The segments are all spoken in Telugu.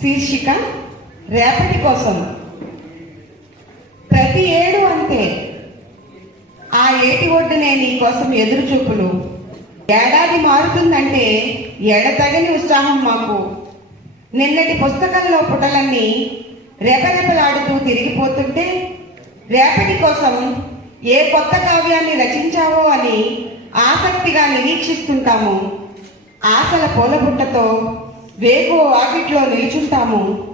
శీర్షిక రేపటి కోసం. ప్రతి ఏడు అంతే ఆ ఏటి ఒడ్డునే నీ కోసం ఎదురు చూపులు ఏడాది మారుతుందంటే ఎడతగని ఉత్సాహం మాకు. నిన్నటి పుస్తకంలో పుటలన్నీ రెపరెపలాడుతూ తిరిగిపోతుంటే రేపటి కోసం ఏ కొత్త కావ్యాన్ని రచించావో అని ఆసక్తిగా నిరీక్షిస్తుంటాము. ఆశల పూలబుట్టతో వేగు వాకిట్లో నిల్చుంటాము.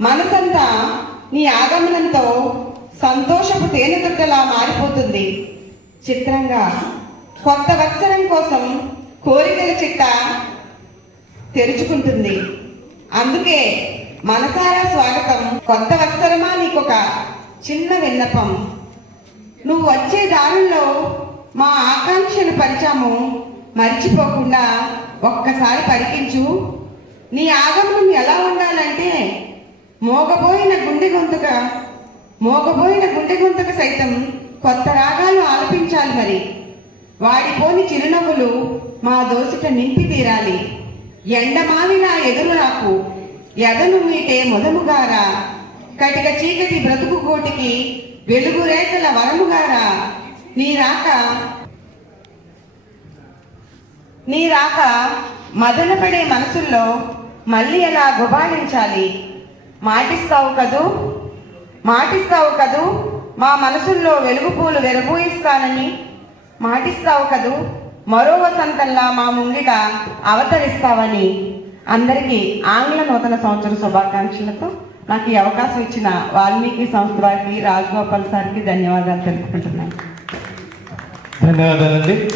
మనసంతా నీ ఆగమనంతో సంతోషపు తేనెతుట్టలా మారిపోతుంది. చిత్రంగా కొత్త వత్సరం కోసం కోరికల చిట్ట తెరుచుకుంటుంది. అందుకే మనసారా స్వాగతం. కొత్త వత్సరమా నీకొక చిన్న విన్నపం. నువ్వు వచ్చే దారుల్లో మా ఆకాంక్షను పరిచాము. మర్చిపోకుండా ఒక్కసారి పరికించు. నీ ఆగమనం ఎలా ఉండాలంటే మోగబోయిన గుండె గొంతుక మోగబోయిన గుండె గొంతుక సైతం కొత్త రాగాలు ఆలపించాలి మరి. వాడిపోని చిరునవ్వులు మా దోసిట నింపి తీరాలి ఎండమావిన ఎదురు నాకు ఎదను మీటే మొదముగారా. కటిక చీకటి బ్రతుకు కోటికి వెలుగు రేఖల వరముగారా. నీ రాక నీ రాక మదనపడే మనసుల్లో మళ్ళీ ఎలా గుబాళించాలి మాటిస్తావు కదూ? మాటిస్తావు కదూ? మా మనసుల్లో వెలుగు పూలు వెరబూయిస్తానని మాటిస్తావు కదూ? మరో వసంతంలా మా ముంగిట అవతరిస్తావని. అందరికీ ఆంగ్ల నూతన సంవత్సర శుభాకాంక్షలతో నాకు ఈ అవకాశం ఇచ్చిన వాల్మీకి సంస్థ వారికి రాజగోపాల్ సార్కి ధన్యవాదాలు తెలుపుకుంటున్నాను. ధన్యవాదాలండి.